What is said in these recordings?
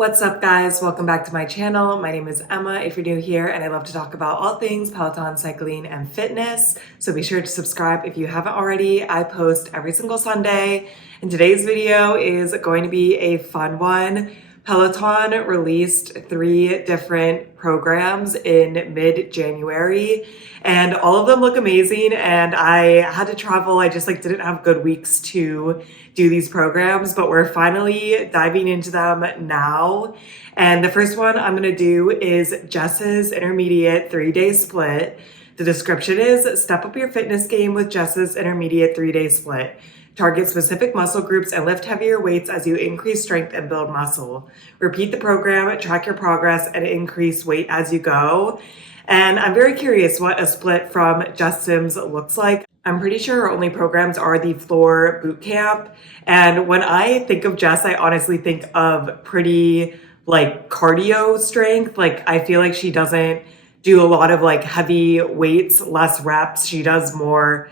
What's up, guys? Welcome back to my channel. My name is Emma if you're new here, and I love to talk about all things Peloton, cycling, and fitness. So be sure to subscribe if you haven't already. I post every single Sunday, and today's video is going to be a fun one. Peloton released 3 different programs in mid-January, and all of them look amazing, and I had to travel. I just didn't have good weeks to do these programs, but we're finally diving into them now. And the first one I'm gonna do is Jess's intermediate 3-day split. The description is step up your fitness game with Jess's intermediate 3-day split. Target specific muscle groups and lift heavier weights as you increase strength and build muscle. Repeat the program, track your progress, and increase weight as you go. And I'm very curious what a split from Jess Sims looks like. I'm pretty sure her only programs are the floor boot camp. And when I think of Jess, I honestly think of pretty cardio strength. I feel like she doesn't do a lot of heavy weights, less reps. She does more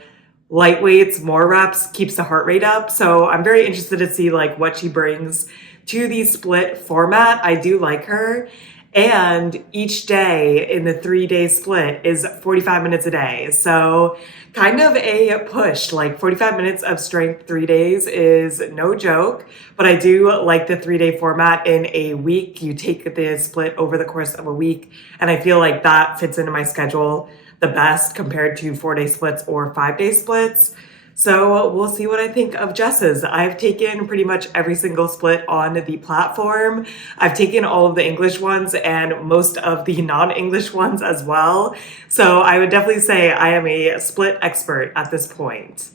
light weights, more reps, keeps the heart rate up. So I'm very interested to see what she brings to the split format. I do like her. And each day in the 3-day split is 45 minutes a day. So kind of a push, 45 minutes of strength 3 days is no joke, but I do like the 3-day format in a week. You take the split over the course of a week, and I feel like that fits into my schedule the best compared to 4-day splits or 5-day splits. So we'll see what I think of Jess's. I've taken pretty much every single split on the platform. I've taken all of the English ones and most of the non-English ones as well. So I would definitely say I am a split expert at this point.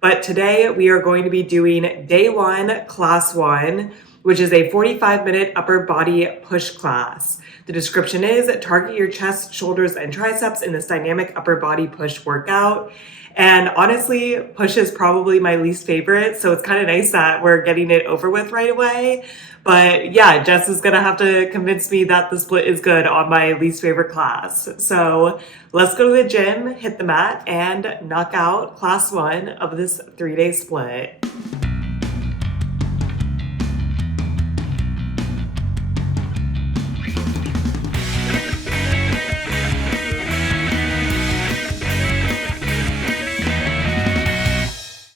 But today we are going to be doing day 1, class 1, which is a 45-minute upper body push class. The description is target your chest, shoulders, and triceps in this dynamic upper body push workout. And honestly, push is probably my least favorite, so it's kind of nice that we're getting it over with right away. But yeah, Jess is gonna have to convince me that the split is good on my least favorite class. So let's go to the gym, hit the mat, and knock out class 1 of this 3-day split.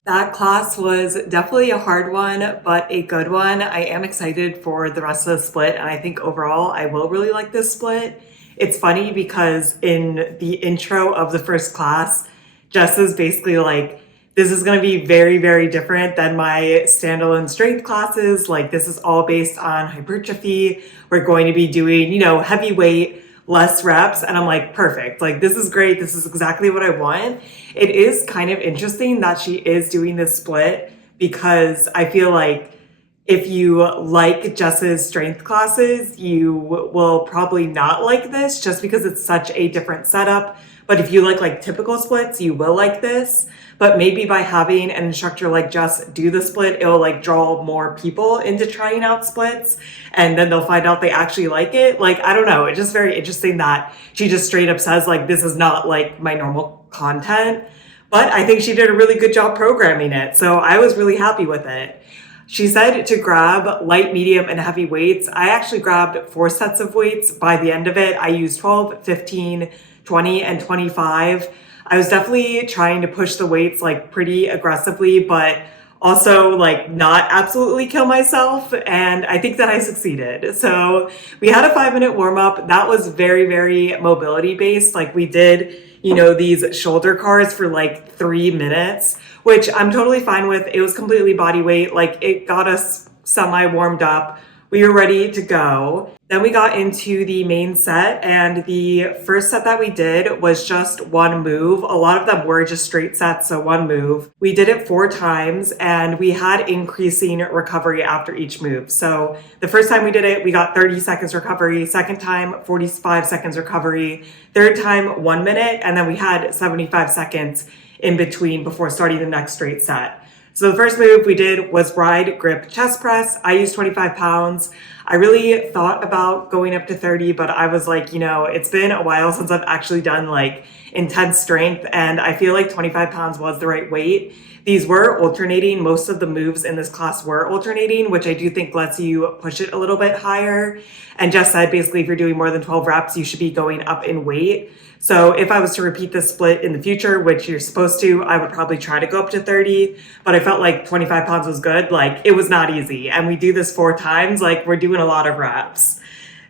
That class was definitely a hard one, but a good one. I am excited for the rest of the split, and I think overall I will really like this split. It's funny because in the intro of the first class, Jess is basically this is going to be very, very different than my standalone strength classes. This is all based on hypertrophy. We're going to be doing, heavy weight, less reps, and I'm like, perfect. This is great. This is exactly what I want. It is kind of interesting that she is doing this split because I feel like if you like Jess's strength classes, you will probably not like this just because it's such a different setup. But if you like typical splits, you will like this. But maybe by having an instructor like Jess do the split, it'll draw more people into trying out splits, and then they'll find out they actually like it. I don't know. It's just very interesting that she just straight up says this is not my normal content. But I think she did a really good job programming it. So I was really happy with it. She said to grab light, medium, and heavy weights. I actually grabbed 4 sets of weights. By the end of it, I used 12, 15, 20, and 25. I was definitely trying to push the weights pretty aggressively, but also not absolutely kill myself. And I think that I succeeded. So we had a 5-minute warm up. That was very, very mobility based. We did, these shoulder cars for 3 minutes, which I'm totally fine with. It was completely body weight. It got us semi warmed up. We were ready to go. Then we got into the main set, and the first set that we did was just 1 move. A lot of them were just straight sets, so 1 move. We did it 4 times, and we had increasing recovery after each move. So the first time we did it, we got 30 seconds recovery. Second time, 45 seconds recovery. Third time, 1 minute, and then we had 75 seconds in between before starting the next straight set. So the first move we did was ride grip chest press. I used 25 pounds. I really thought about going up to 30, but I was it's been a while since I've actually done intense strength, and I feel 25 pounds was the right weight. these were alternating. Most of the moves in this class were alternating, which I do think lets you push it a little bit higher. And Jess said basically if you're doing more than 12 reps, you should be going up in weight. So if I was to repeat this split in the future, which you're supposed to, I would probably try to go up to 30, but I felt like 25 pounds was good. Like it was not easy. And we do this 4 times, like we're doing a lot of reps.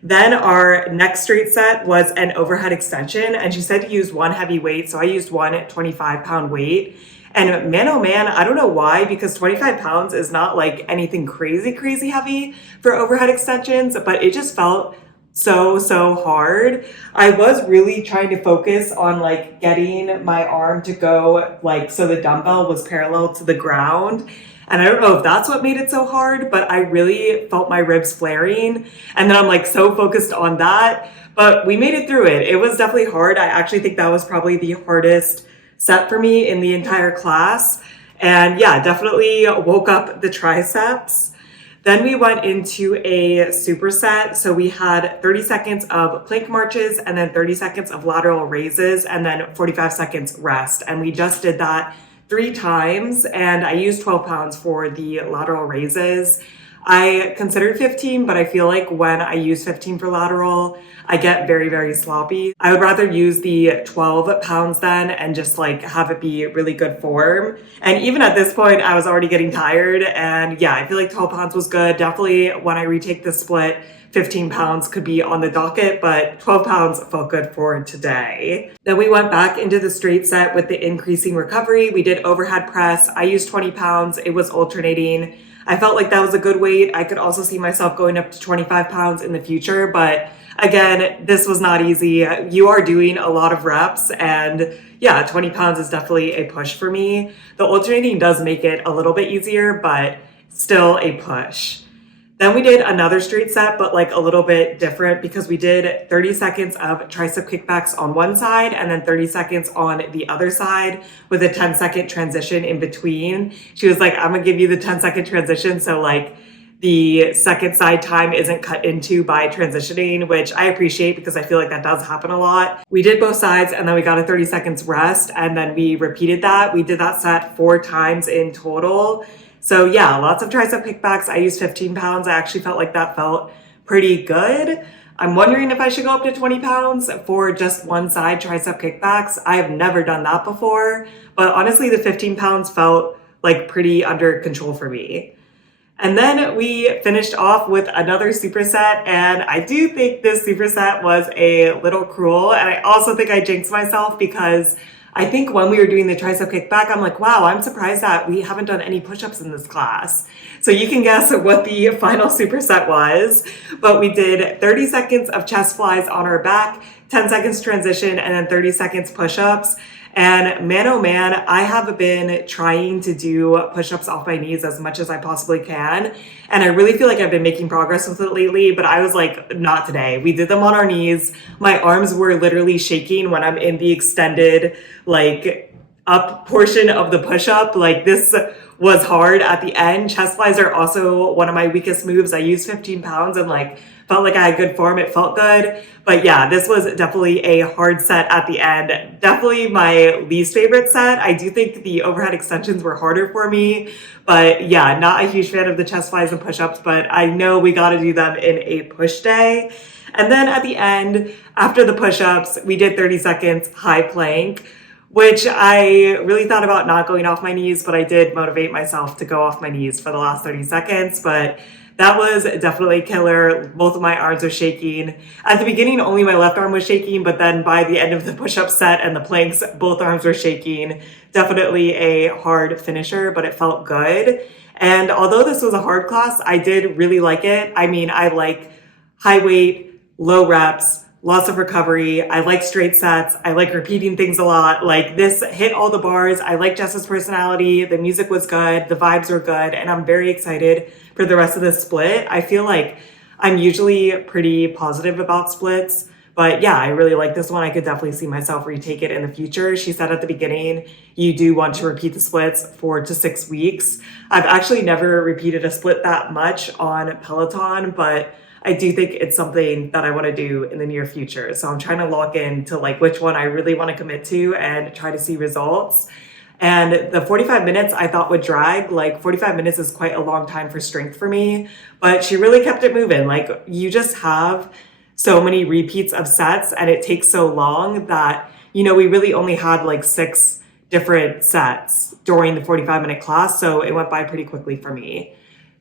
Then our next straight set was an overhead extension, and she said to use one heavy weight. So I used one 25-pound weight. And man, oh man, I don't know why, because 25 pounds is not like anything crazy heavy for overhead extensions, but it just felt so hard. I was really trying to focus on like getting my arm to go like so the dumbbell was parallel to the ground. And I don't know if that's what made it so hard, but I really felt my ribs flaring. And then I'm like so focused on that, but we made it through it. It was definitely hard. I actually think that was probably the hardest set for me in the entire class. And yeah, definitely woke up the triceps. Then we went into a superset. So we had 30 seconds of plank marches and then 30 seconds of lateral raises and then 45 seconds rest. And we just did that 3 times, and I used 12 pounds for the lateral raises. I considered 15, but I feel like when I use 15 for lateral, I get very sloppy. I would rather use the 12 pounds then and just like have it be really good form. And even at this point, I was already getting tired. And yeah, I feel like 12 pounds was good. Definitely when I retake the split, 15 pounds could be on the docket, but 12 pounds felt good for today. Then we went back into the straight set with the increasing recovery. We did overhead press. I used 20 pounds. It was alternating. I felt like that was a good weight. I could also see myself going up to 25 pounds in the future, but again, this was not easy. You are doing a lot of reps, and yeah, 20 pounds is definitely a push for me. The alternating does make it a little bit easier, but still a push. Then we did another straight set, but like a little bit different because we did 30 seconds of tricep kickbacks on one side and then 30 seconds on the other side with a 10-second transition in between. She was like, I'm gonna give you the 10-second transition. So like the second side time isn't cut into by transitioning, which I appreciate because I feel like that does happen a lot. We did both sides and then we got a 30 seconds rest and then we repeated that. We did that set 4 times in total. So yeah, lots of tricep kickbacks. I used 15 pounds. I actually felt like that felt pretty good. I'm wondering if I should go up to 20 pounds for just one side tricep kickbacks. I have never done that before, but honestly, the 15 pounds felt like pretty under control for me. And then we finished off with another superset, and I do think this superset was a little cruel, and I also think I jinxed myself because I think when we were doing the tricep kickback, I'm like, wow, I'm surprised that we haven't done any push-ups in this class. So you can guess what the final superset was, but we did 30 seconds of chest flies on our back, 10 seconds transition, and then 30 seconds push-ups. And man, oh man, I have been trying to do push-ups off my knees as much as I possibly can. And I really feel like I've been making progress with it lately, but I was like, not today. We did them on our knees. My arms were literally shaking when I'm in the extended, like, up portion of the push-up. Like, this was hard at the end. Chest flies are also one of my weakest moves. I used 15 pounds and like felt like I had good form. It felt good. But yeah, this was definitely a hard set at the end. Definitely my least favorite set. I do think the overhead extensions were harder for me. But yeah, not a huge fan of the chest flies and push-ups, but I know we got to do them in a push day. And then at the end, after the push-ups, we did 30 seconds high plank, which I really thought about not going off my knees, but I did motivate myself to go off my knees for the last 30 seconds. But that was definitely killer. Both of my arms are shaking. At the beginning, only my left arm was shaking, but then by the end of the push-up set and the planks, both arms were shaking. Definitely a hard finisher, but it felt good. And although this was a hard class, I did really like it. I mean, I like high weight, low reps, lots of recovery. I like straight sets. I like repeating things a lot. Like, this hit all the bars. I like Jess's personality. The music was good. The vibes were good. And I'm very excited for the rest of the split. I feel like I'm usually pretty positive about splits, but yeah, I really like this one. I could definitely see myself retake it in the future. She said at the beginning, you do want to repeat the splits 4 to 6 weeks. I've actually never repeated a split that much on Peloton, but I do think it's something that I want to do in the near future. So I'm trying to lock in to like which one I really want to commit to and try to see results. And the 45 minutes I thought would drag. Like 45 minutes is quite a long time for strength for me, but she really kept it moving. Like you just have so many repeats of sets and it takes so long that, we really only had like 6 different sets during the 45-minute class. So it went by pretty quickly for me.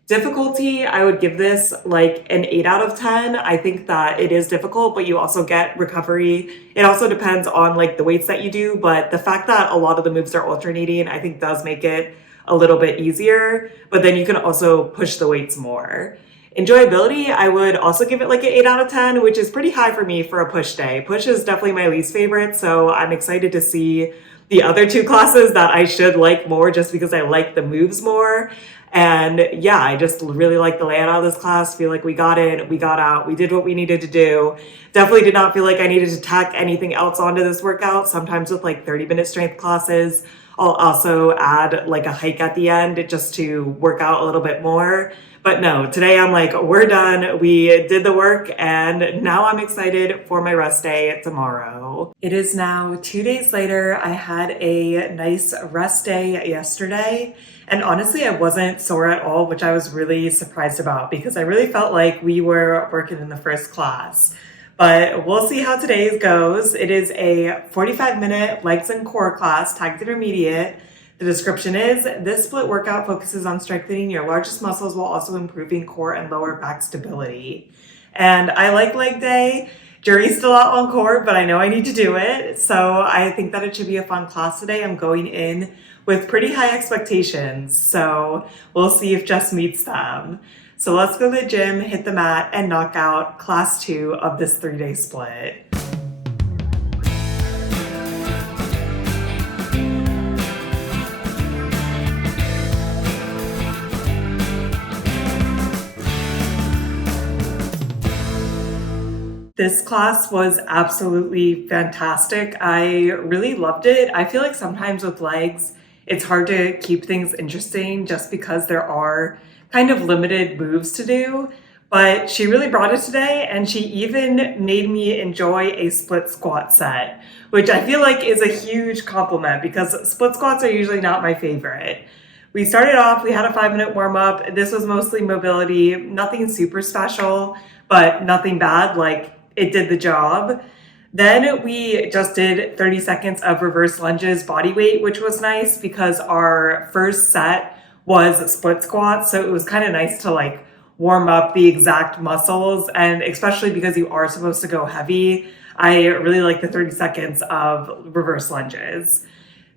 Difficulty, I would give this like an 8 out of 10. I think that it is difficult, but you also get recovery. It also depends on like the weights that you do, but the fact that a lot of the moves are alternating, I think does make it a little bit easier, but then you can also push the weights more. Enjoyability, I would also give it like an 8 out of 10, which is pretty high for me for a push day. Push is definitely my least favorite, so I'm excited to see the other 2 classes that I should like more just because I like the moves more. And yeah, I just really like the layout of this class. Feel like we got in, we got out, we did what we needed to do. Definitely did not feel like I needed to tack anything else onto this workout. Sometimes with like 30-minute strength classes, I'll also add like a hike at the end just to work out a little bit more. But no, today I'm like, we're done. We did the work and now I'm excited for my rest day tomorrow. It is now 2 days later. I had a nice rest day yesterday. And honestly, I wasn't sore at all, which I was really surprised about because I really felt like we were working in the first class. But we'll see how today's goes. It is a 45-minute legs and core class, tagged intermediate. The description is, this split workout focuses on strengthening your largest muscles while also improving core and lower back stability. And I like leg day. Jury's still out on core, but I know I need to do it. So I think that it should be a fun class today. I'm going in with pretty high expectations. So we'll see if Jess meets them. So let's go to the gym, hit the mat, and knock out class 2 of this 3-day split. This class was absolutely fantastic. I really loved it. I feel like sometimes with legs, it's hard to keep things interesting just because there are kind of limited moves to do. But she really brought it today, and she even made me enjoy a split squat set, which I feel like is a huge compliment because split squats are usually not my favorite. We started off, we had a 5-minute warm-up. This was mostly mobility, nothing super special, but nothing bad. Like, it did the job. Then we just did 30 seconds of reverse lunges body weight, which was nice because our first set was split squats. So it was kind of nice to like warm up the exact muscles. And especially because you are supposed to go heavy, I really like the 30 seconds of reverse lunges.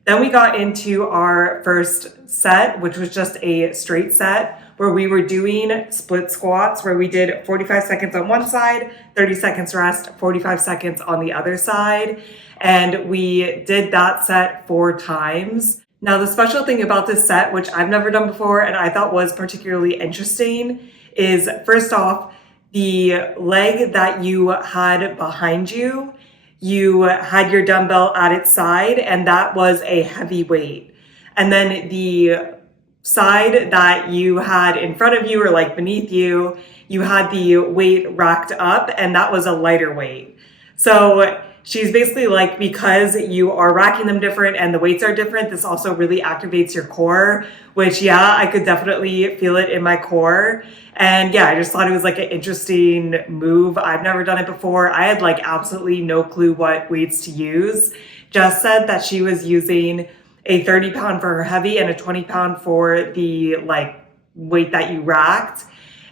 Then we got into our first set, which was just a straight set where we were doing split squats where we did 45 seconds on one side, 30 seconds rest, 45 seconds on the other side. And we did that set 4 times. Now, the special thing about this set, which I've never done before and I thought was particularly interesting, is first off, the leg that you had behind you, you had your dumbbell at its side, and that was a heavy weight. And then the side that you had in front of you or like beneath you, you had the weight racked up, and that was a lighter weight. So she's basically like, because you are racking them different and the weights are different, this also really activates your core, which yeah, I could definitely feel it in my core. And yeah, I just thought it was like an interesting move. I've never done it before. I had like absolutely no clue what weights to use. Jess said that she was using a 30-pound for her heavy and a 20-pound for the like weight that you racked.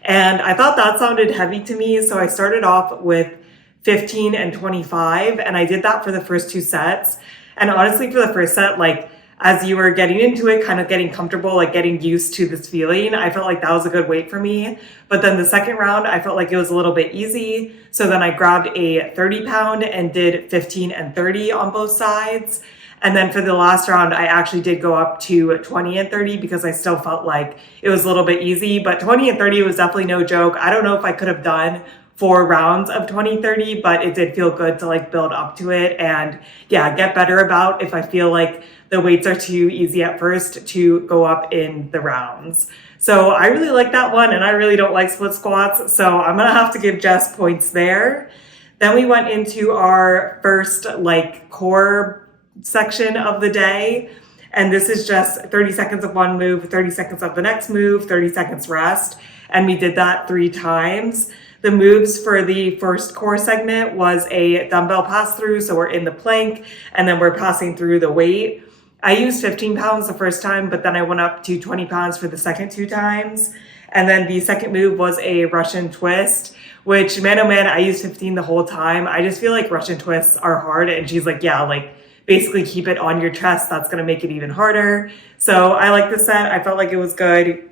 And I thought that sounded heavy to me. So I started off with 15 and 25, and I did that for the first 2 sets. And honestly, for the first set, like as you were getting into it, kind of getting comfortable, like getting used to this feeling, I felt like that was a good weight for me. But then the second round, I felt like it was a little bit easy. So then I grabbed a 30-pound and did 15 and 30 on both sides. And then for the last round, I actually did go up to 20 and 30 because I still felt like it was a little bit easy, but 20 and 30 was definitely no joke. I don't know if I could have done 4 rounds of 20, 30, but it did feel good to like build up to it and yeah, get better about if I feel like the weights are too easy at first to go up in the rounds. So I really like that one, and I really don't like split squats. So I'm gonna have to give Jess points there. Then we went into our first like core section of the day. And this is just 30 seconds of one move, 30 seconds of the next move, 30 seconds rest. And we did that 3 times. The moves for the first core segment was a dumbbell pass through. So we're in the plank and then we're passing through the weight. I used 15 pounds the first time, but then I went up to 20 pounds for the second 2 times. And then the second move was a Russian twist, which man, oh man, I used 15 the whole time. I just feel like Russian twists are hard. And she's like, yeah, like basically keep it on your chest. That's going to make it even harder. So I like the set. I felt like it was good,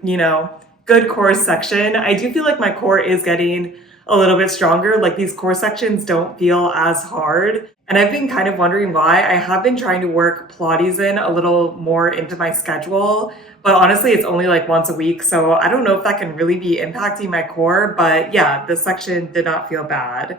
good core section. I do feel like my core is getting a little bit stronger. Like these core sections don't feel as hard. And I've been kind of wondering why. I have been trying to work Pilates in a little more into my schedule, but honestly, it's only like once a week. So I don't know if that can really be impacting my core, but yeah, this section did not feel bad.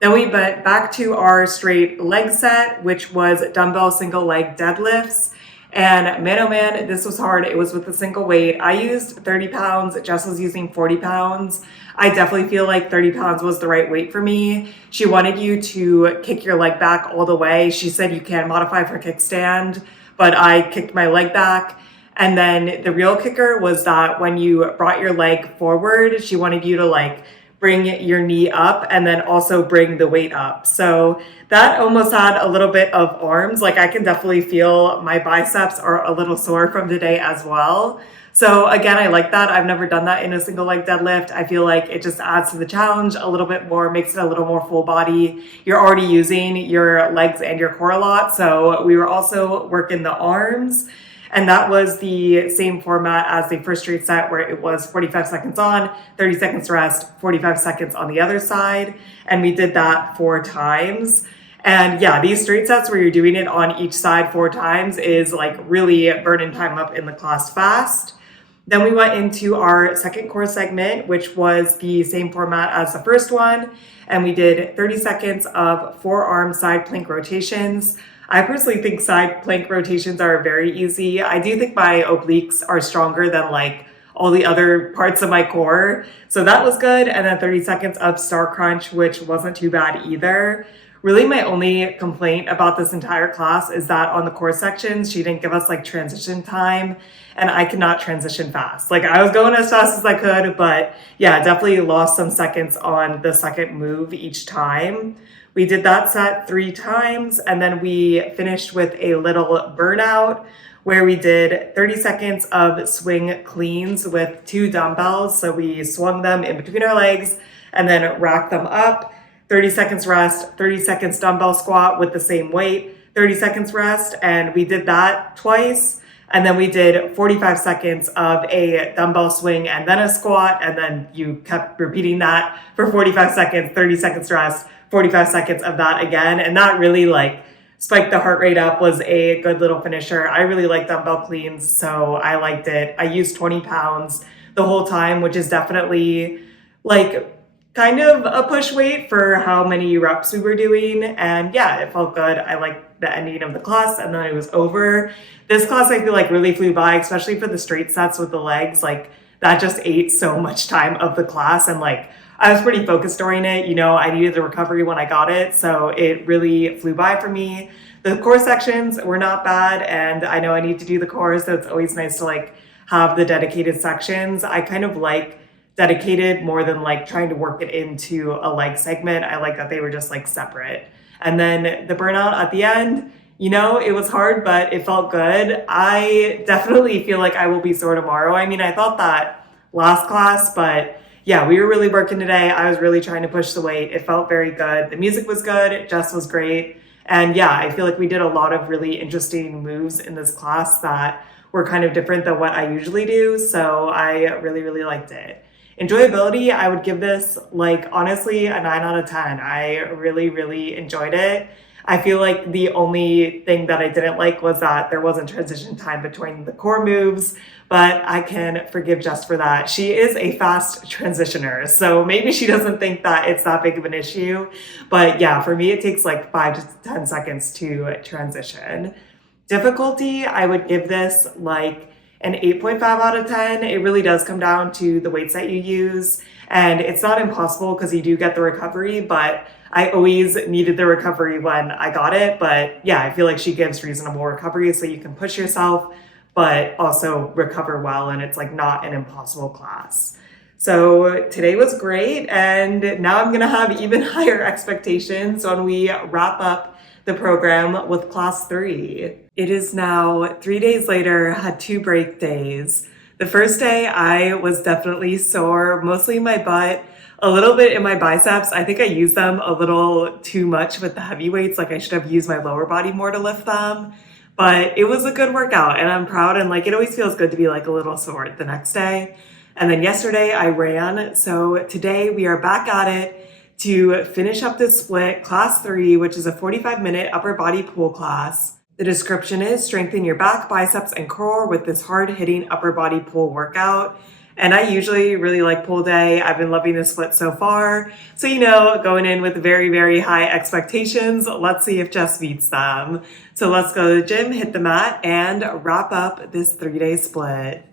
Then we went back to our straight leg set, which was dumbbell single leg deadlifts. And man, oh man, this was hard. It was with a single weight. I used 30 pounds. Jess was using 40 pounds. I definitely feel like 30 pounds was the right weight for me. She wanted you to kick your leg back all the way. She said you can modify for kickstand, but I kicked my leg back. And then the real kicker was that when you brought your leg forward, she wanted you to like bring your knee up and then also bring the weight up. So that almost had a little bit of arms. Like I can definitely feel my biceps are a little sore from today as well. So again, I like that. I've never done that in a single leg deadlift. I feel like it just adds to the challenge a little bit more, makes it a little more full body. You're already using your legs and your core a lot. So we were also working the arms. And that was the same format as the first straight set where it was 45 seconds on, 30 seconds rest, 45 seconds on the other side. And we did that 4 times. And yeah, these straight sets where you're doing it on each side 4 times is like really burning time up in the class fast. Then we went into our second core segment, which was the same format as the first one. And we did 30 seconds of forearm side plank rotations. I personally think side plank rotations are very easy. I do think my obliques are stronger than like all the other parts of my core. So that was good. And then 30 seconds of star crunch, which wasn't too bad either. Really, my only complaint about this entire class is that on the core sections, she didn't give us like transition time, and I cannot transition fast. Like I was going as fast as I could, but yeah, definitely lost some seconds on the second move each time. We did that set 3 times, and then we finished with a little burnout where we did 30 seconds of swing cleans with 2 dumbbells. So we swung them in between our legs and then racked them up. 30 seconds rest, 30 seconds dumbbell squat with the same weight, 30 seconds rest, and we did that twice. And then we did 45 seconds of a dumbbell swing and then a squat, and then you kept repeating that for 45 seconds, 30 seconds rest, 45 seconds of that again. And that really like spiked the heart rate up, was a good little finisher. I really like dumbbell cleans, so I liked it. I used 20 pounds the whole time, which is definitely like kind of a push weight for how many reps we were doing. And yeah, it felt good. I liked the ending of the class, and then it was over. This class I feel like really flew by, especially for the straight sets with the legs. Like that just ate so much time of the class, and like I was pretty focused during it. I needed the recovery when I got it, so it really flew by for me. The core sections were not bad, and I know I need to do the core, so it's always nice to like have the dedicated sections. I kind of like dedicated more than like trying to work it into a leg segment. I like that they were just like separate. And then the burnout at the end, it was hard, but it felt good. I definitely feel like I will be sore tomorrow. I mean, I thought that last class, but yeah, we were really working today. I was really trying to push the weight. It felt very good. The music was good. Jess was great. And yeah, I feel like we did a lot of really interesting moves in this class that were kind of different than what I usually do. So I really, really liked it. Enjoyability, I would give this like honestly a 9 out of 10. I really, really enjoyed it. I feel like the only thing that I didn't like was that there wasn't transition time between the core moves, but I can forgive Jess for that. She is a fast transitioner, so maybe she doesn't think that it's that big of an issue. But yeah, for me, it takes like 5 to 10 seconds to transition. Difficulty, I would give this like an 8.5 out of 10. It really does come down to the weights that you use. And it's not impossible because you do get the recovery, but I always needed the recovery when I got it. But yeah, I feel like she gives reasonable recovery so you can push yourself, but also recover well. And it's like not an impossible class. So today was great. And now I'm going to have even higher expectations when we wrap up the program with class 3. It is now 3 days later, had 2 break days. The first day I was definitely sore, mostly in my butt, a little bit in my biceps. I think I used them a little too much with the heavy weights. Like I should have used my lower body more to lift them, but it was a good workout and I'm proud. And like, it always feels good to be like a little sore the next day. And then yesterday I ran. So today we are back at it to finish up this split, class 3, which is a 45-minute upper body pull class. The description is strengthen your back, biceps, and core with this hard-hitting upper body pull workout. And I usually really like pull day. I've been loving this split so far. So, going in with very, very high expectations. Let's see if Jess meets them. So let's go to the gym, hit the mat, and wrap up this 3-day split.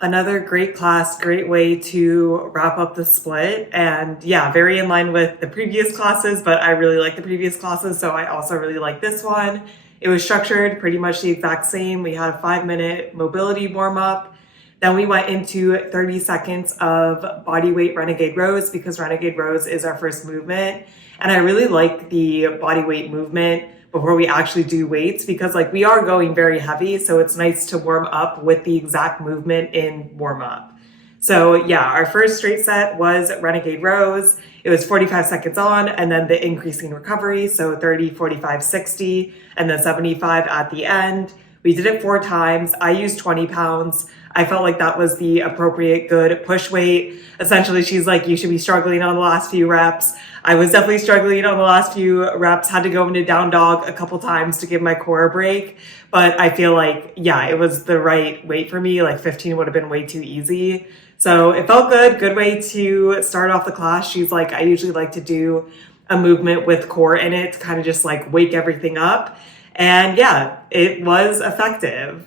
Another great class, great way to wrap up the split. And yeah, very in line with the previous classes, but I really like the previous classes, so I also really like this one. It was structured pretty much the exact same. We had a 5-minute mobility warm up. Then we went into 30 seconds of body weight renegade rows because renegade rows is our first movement. And I really like the body weight movement before we actually do weights because like we are going very heavy. So it's nice to warm up with the exact movement in warm up. So yeah, our first straight set was renegade rows. It was 45 seconds on and then the increasing recovery. So 30, 45, 60, and then 75 at the end. We did it 4 times. I used 20 pounds. I felt like that was the appropriate good push weight. Essentially, she's like, you should be struggling on the last few reps. I was definitely struggling on the last few reps, had to go into down dog a couple times to give my core a break. But I feel like, yeah, it was the right weight for me. Like 15 would have been way too easy. So it felt good way to start off the class. She's like, I usually like to do a movement with core in it to kind of just like wake everything up. And yeah, it was effective.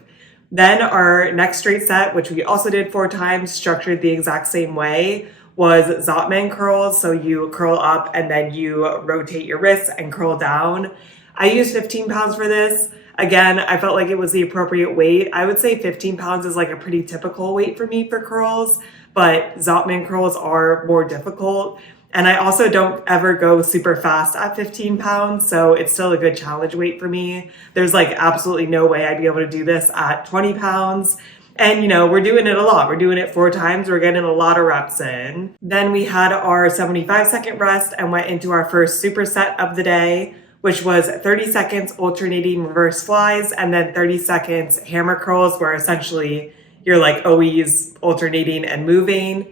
Then our next straight set, which we also did 4 times, structured the exact same way, was Zotman curls. So you curl up and then you rotate your wrists and curl down. I used 15 pounds for this. Again, I felt like it was the appropriate weight. I would say 15 pounds is like a pretty typical weight for me for curls, but Zotman curls are more difficult. And I also don't ever go super fast at 15 pounds, so it's still a good challenge weight for me. There's like absolutely no way I'd be able to do this at 20 pounds. And we're doing it a lot. We're doing it 4 times. We're getting a lot of reps in. Then we had our 75-second rest and went into our first superset of the day, which was 30 seconds alternating reverse flies and then 30 seconds hammer curls, where essentially you're like always alternating and moving.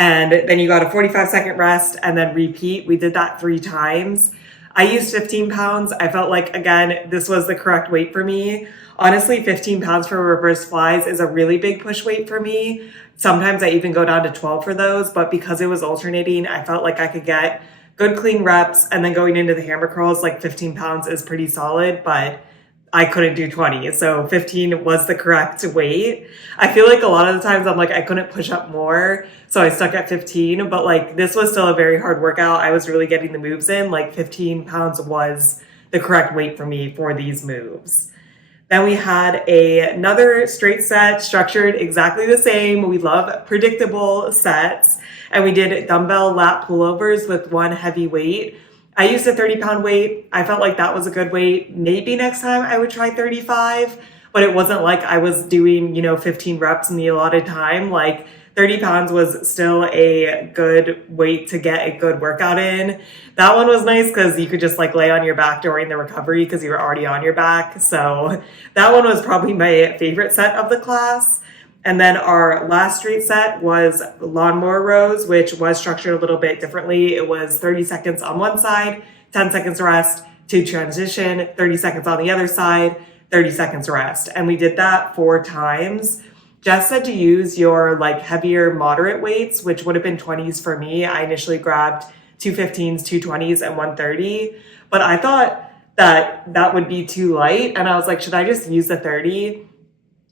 And then you got a 45-second rest and then repeat. We did that 3 times. I used 15 pounds. I felt like, again, this was the correct weight for me. Honestly, 15 pounds for reverse flies is a really big push weight for me. Sometimes I even go down to 12 for those, but because it was alternating, I felt like I could get good clean reps. And then going into the hammer curls, like 15 pounds is pretty solid, but I couldn't do 20. So 15 was the correct weight. I feel like a lot of the times I'm like, I couldn't push up more. So I stuck at 15, but like this was still a very hard workout. I was really getting the moves in. Like 15 pounds was the correct weight for me for these moves. Then we had another straight set structured exactly the same. We love predictable sets. And we did dumbbell lat pullovers with 1 heavy weight. I used a 30-pound weight. I felt like that was a good weight. Maybe next time I would try 35, but it wasn't like I was doing, 15 reps in the allotted time. Like 30 pounds was still a good weight to get a good workout in. That one was nice because you could just like lay on your back during the recovery because you were already on your back. So that one was probably my favorite set of the class. And then our last straight set was lawnmower rows, which was structured a little bit differently. It was 30 seconds on one side, 10 seconds rest to transition, 30 seconds on the other side, 30 seconds rest. And we did that 4 times. Jess said to use your like heavier moderate weights, which would have been 20s for me. I initially grabbed 215s, 220s, and 130, but I thought that would be too light. And I was like, should I just use the 30?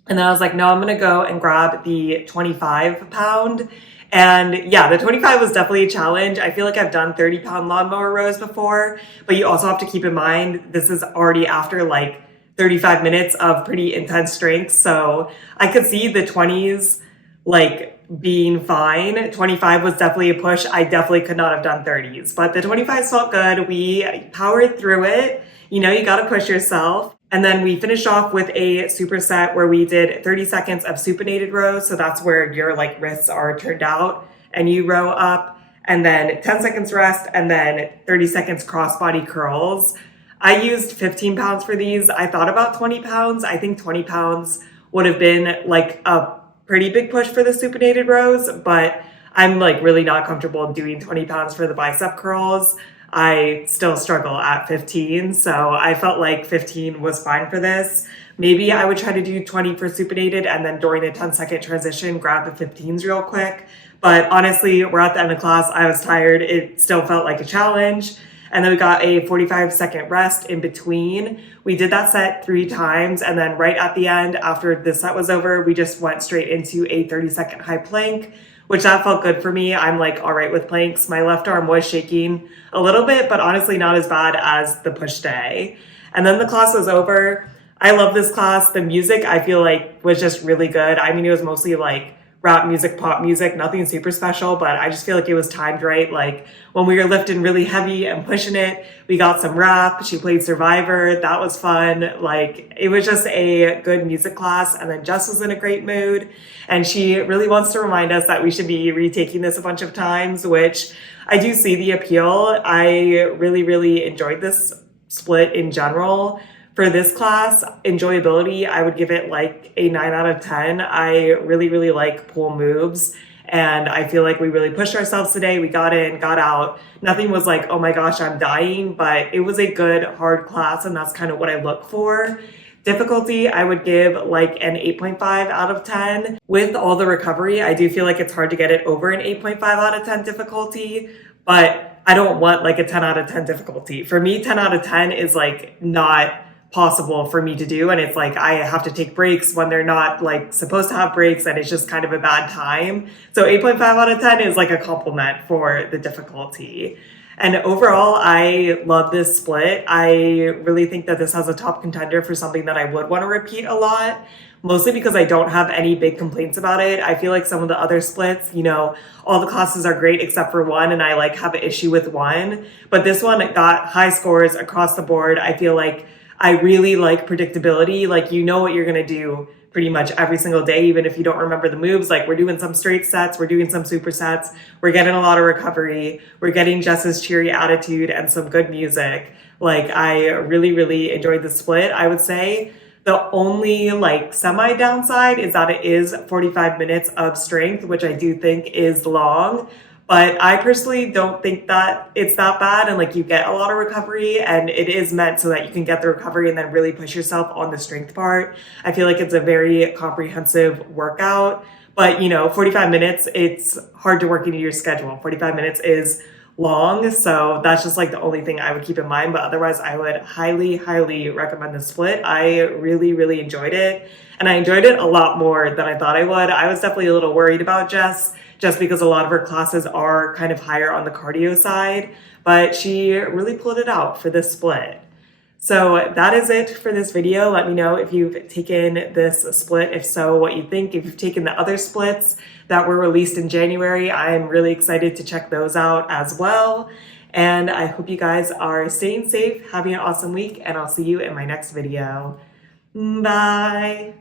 And then I was like, no, I'm going to go and grab the 25 pound. And yeah, the 25 was definitely a challenge. I feel like I've done 30-pound lawnmower rows before, but you also have to keep in mind, this is already after like 35 minutes of pretty intense strength. So I could see the 20s like being fine. 25 was definitely a push. I definitely could not have done 30s, but the 25s felt good. We powered through it. You know, you got to push yourself. And then we finished off with a superset where we did 30 seconds of supinated rows. So that's where your like wrists are turned out and you row up, and then 10 seconds rest, and then 30 seconds crossbody curls. I used 15 pounds for these. I thought about 20 pounds. I think 20 pounds would have been like a pretty big push for the supinated rows, but I'm like really not comfortable doing 20 pounds for the bicep curls. I still struggle at 15, so I felt like 15 was fine for this. Maybe I would try to do 20 for supinated and then during the 10-second transition, grab the 15s real quick. But honestly, we're at the end of class. I was tired. It still felt like a challenge. And then we got a 45-second rest in between. We did that set 3 times. And then right at the end, after the set was over, we just went straight into a 30-second high plank, which that felt good for me. I'm like all right with planks. My left arm was shaking a little bit, but honestly not as bad as the push day. And then the class was over. I love this class. The music I feel like was just really good. I mean, it was mostly like rap music, pop music, nothing super special, but I just feel like it was timed right. Like when we were lifting really heavy and pushing it, we got some rap. She played Survivor. That was fun. Like it was just a good music class. And then Jess was in a great mood. And she really wants to remind us that we should be retaking this a bunch of times, which I do see the appeal. I really, really enjoyed this split in general. For this class, enjoyability, I would give it like a 9 out of 10. I really, really like pull moves. And I feel like we really pushed ourselves today. We got in, got out. Nothing was like, oh my gosh, I'm dying. But it was a good, hard class. And that's kind of what I look for. Difficulty, I would give like an 8.5 out of 10. With all the recovery, I do feel like it's hard to get it over an 8.5 out of 10 difficulty. But I don't want like a 10 out of 10 difficulty. For me, 10 out of 10 is like not possible for me to do, and it's like I have to take breaks when they're not like supposed to have breaks, and it's just kind of a bad time. So 8.5 out of 10 is like a compliment for the difficulty. And overall, I love this split. I really think that this has a top contender for something that I would want to repeat a lot, mostly because I don't have any big complaints about it. I feel like some of the other splits, you know, all the classes are great except for one, and I like have an issue with one, but this one got high scores across the board. I feel like I really like predictability. Like, you know what you're going to do pretty much every single day, even if you don't remember the moves. Like, we're doing some straight sets, we're doing some supersets, we're getting a lot of recovery, we're getting Jess's cheery attitude and some good music. Like, I really, really enjoyed the split. I would say the only like semi downside is that it is 45 minutes of strength, which I do think is long. But I personally don't think that it's that bad, and like you get a lot of recovery, and it is meant so that you can get the recovery and then really push yourself on the strength part. I feel like it's a very comprehensive workout, but you know, 45 minutes, it's hard to work into your schedule. 45 minutes is long, so that's just like the only thing I would keep in mind. But otherwise, I would highly, highly recommend the split. I really, really enjoyed it, and I enjoyed it a lot more than I thought I would. I was definitely a little worried about Jess, just because a lot of her classes are kind of higher on the cardio side, but she really pulled it out for this split. So that is it for this video. Let me know if you've taken this split. If so, what you think. If you've taken the other splits that were released in January, I'm really excited to check those out as well. And I hope you guys are staying safe, having an awesome week, and I'll see you in my next video. Bye.